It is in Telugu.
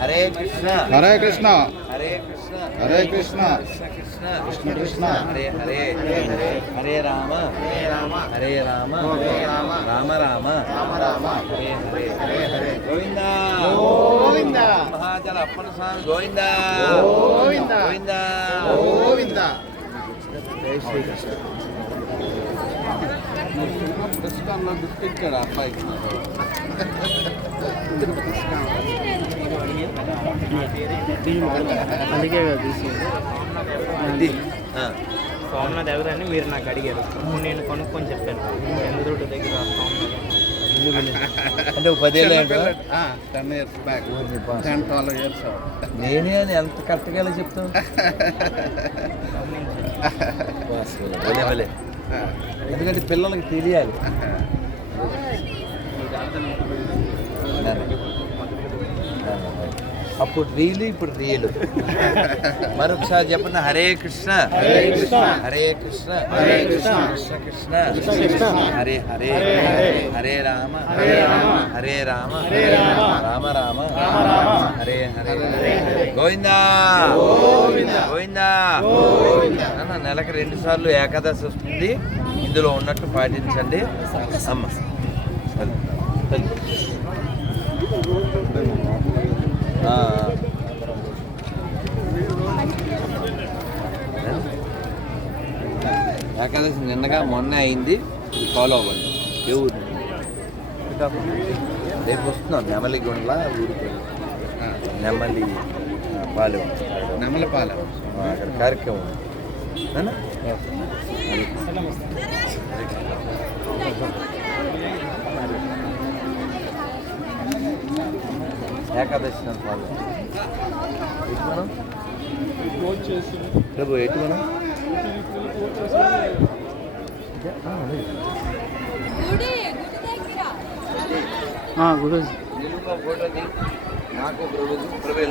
హరే కృష్ణ హరే కృష్ణ. హరే కృష్ణ. హరే కృష్ణ. కృష్ణ కృష్ణ. కృష్ణ కృష్ణ. హరే హరే. హరే హరే రామ. హరే రామ. హరే రామ హరే రామ. రామ రామ రామ రామ హరే హరే. హరే హరే. గోవింద. గోవింద. మహాజల అప్పన స్వామి గోవింద. గోవింద. గోవింద. గోవింద. జై శ్రీకృష్ణ. గుర్తించాడు అబ్బాయికి అందుకే. సోమనాథ్ ఎవరని మీరు నాకు అడిగారు. నేను కొనుక్కొని చెప్పాను. చంద్రుడి దగ్గర అంటే పదేళ్ళు ten years back ten twelve years నేనే అని ఎంత కరెక్ట్గా భలే. ఎందుకంటే పిల్లలకి తెలియాలి అప్పుడు రీలు ఇప్పుడు రీలు మరొకసారి చెప్పండి హరే కృష్ణ హరే కృష్ణ. హరే కృష్ణ హరే కృష్ణ. కృష్ణ కృష్ణ. హరే హరే హరే రామ హరే రామ. హరే రామ హరే రామ. రామ రామ. హరే హరే. గోవిందా గోవిందా. నెలకు రెండు సార్లు ఏకాదశి వస్తుంది ఇందులో ఉన్నట్టు పాటించండి అమ్మ. ఏకాదశి నిన్నగా మొన్న అయింది. ఫాలో అవ్వండి. ఏ ఊరు? రేపు వస్తున్నాం నెమలి గుండ్ల ఊరికి నెమలి పాలెం. నెమలపాలెం. ఆ, అక్కడ కార్యక్రమం ఉంది. ఏకాదశి పాలు. ఎటు మనం? ప్రభు ఎటు మనం. గుడి. నాకు ప్రభు ప్రభు